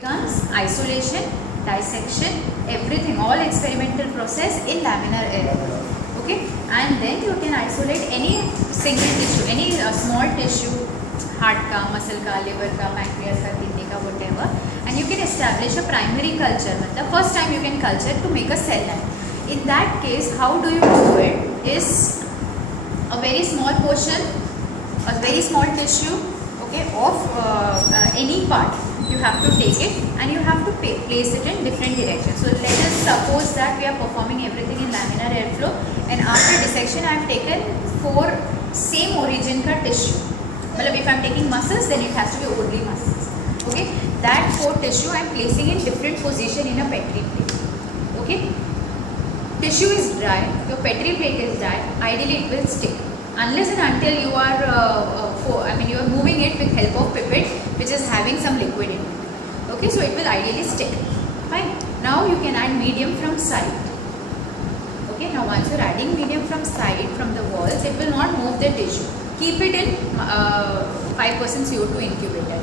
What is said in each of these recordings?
Becomes isolation, dissection, everything, all experimental process in laminar air. Okay, and then you can isolate any single tissue, any small tissue, heart ka, muscle ka, liver ka, pancreas ka, kidney ka, whatever, and you can establish a primary culture. The first time you can culture to make a cell line. In that case, how do you do it? Is a very small portion, a very small tissue, okay, of any part. You have to take it and you have to place it in different directions. So let us suppose that we are performing everything in laminar airflow, and after dissection I have taken 4 same origin ka tissue. Well, if I am taking muscles, then it has to be only muscles. Okay, that 4 tissue I am placing in different position in a Petri plate. Okay, tissue is dry, your Petri plate is dry, ideally it will stick. Unless and until you are you are moving it with help of pipette, which is having some liquid in it. Okay, so it will ideally stick. Fine. Now you can add medium from side. Okay, now once you are adding medium from side, from the walls, it will not move the tissue. Keep it in 5% CO2 incubator.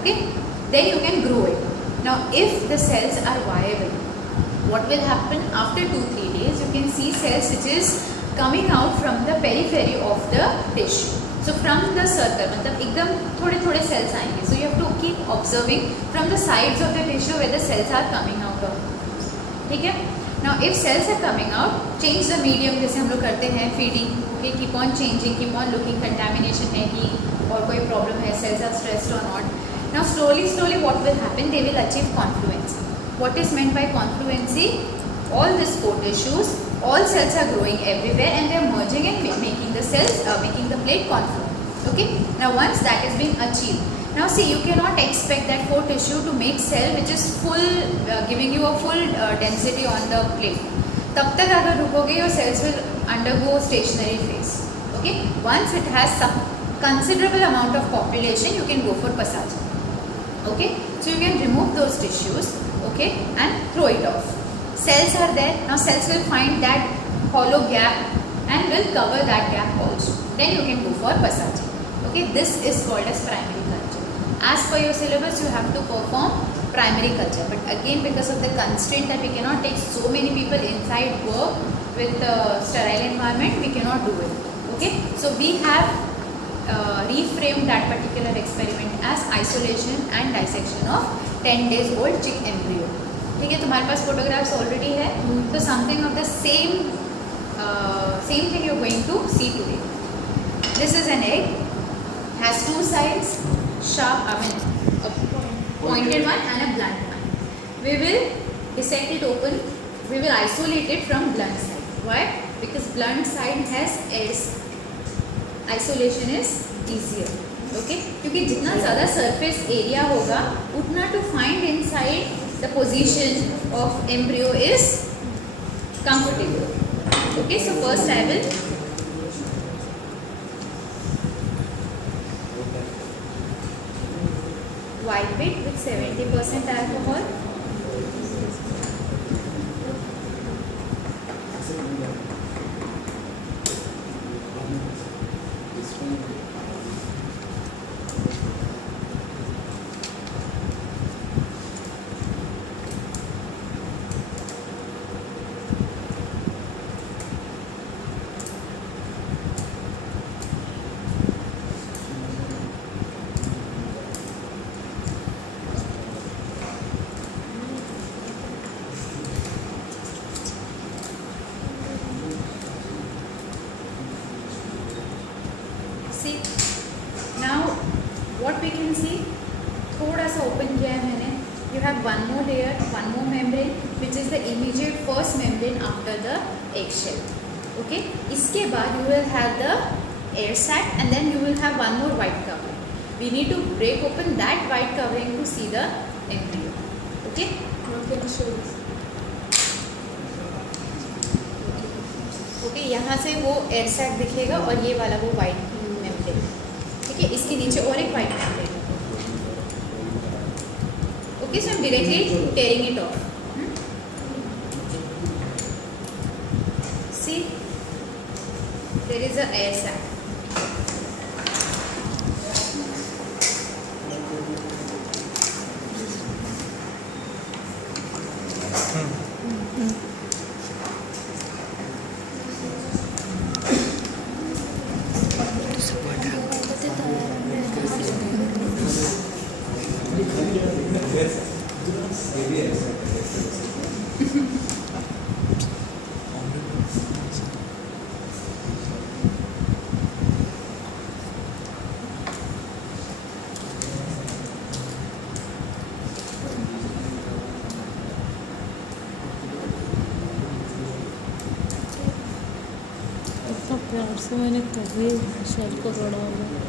Okay, then you can grow it. Now if the cells are viable, what will happen after 2-3 days? You can see cells which is coming out from the periphery of the tissue. So from the circle, मतलब एकदम थोड़े cells आएंगे. So you have to keep observing from the sides of the tissue where the cells are coming out of. ठीक है? Now if cells are coming out, change the medium जैसे हम लोग करते हैं feeding. Okay, keep on changing, keep on looking contamination है कि और कोई problem है, cells are stressed or not. Now slowly what will happen? They will achieve confluency. What is meant by confluency? All these 4 tissues, all cells are growing everywhere and they are merging and making the cells, making the plate confluent. Okay. Now once that is being achieved, now see, you cannot expect that 4 tissue to make cell which is full, giving you a full density on the plate. तब तक अगर रुकोगे, your cells will undergo stationary phase. Okay. Once it has some considerable amount of population, you can go for passage. Okay. So you can remove those tissues. Okay, and throw it off. Cells are there. Now cells will find that hollow gap and will cover that gap also. Then you can go for passage. Okay, this is called as primary culture. As per your syllabus, you have to perform primary culture. But again, because of the constraint that we cannot take so many people inside work with sterile environment, we cannot do it. Okay, so we have reframed that particular experiment as isolation and dissection of 10 days old chick embryo. ठीक है, तुम्हारे पास photographs already है, तो something of the same thing you're going to see today. This is an egg, has 2 sides, sharp, a pointed one and a blunt one. We will dissect it open. We will isolate it from blunt side. Why? Because blunt side has airs. Isolation is easier. Okay, क्योंकि जितना ज़्यादा surface area होगा, उतना to find inside the position of embryo is comfortable. Okay, so first I will wipe it with 70% alcohol. See, now what we can see, थोड़ा सा open किया है मैंने. You have one more layer, one more membrane, which is the immediate first membrane after the eggshell. Okay, इसके बाद you will have the air sac and then you will have one more white covering. We need to break open that white covering to see the embryo. Okay. Okay, यहाँ से वो air sac दिखेगा और ये वाला वो white membrane. ठीक है, इसके नीचे और एक white membrane. Okay, so I'm directly tearing it off. See, there is a air sac. इतना प्यार से मैंने कभी शेल को तोड़ा होगा।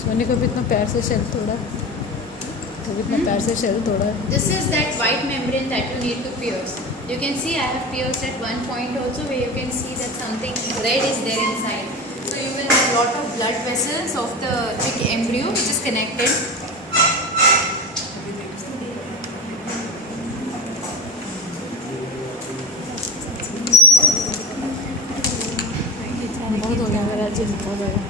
सोनी को भी इतना प्यार से शेल तोड़ा, कभी इतना प्यार से शेल तोड़ा। This is that white membrane that you need to pierce. You can see I have pierced at one point also where you can see that something red is there inside. So you will have lot of blood vessels of the big embryo which is connected. बहुत हो गया मेरा gym हो गया।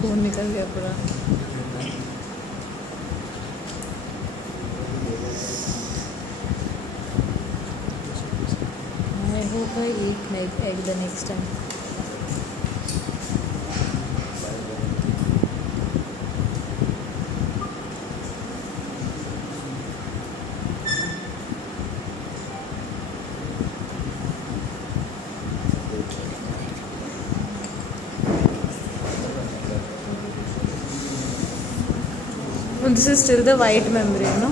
खून निकल गया पूरा। I hope I eat egg the next time. This is still the white membrane, no?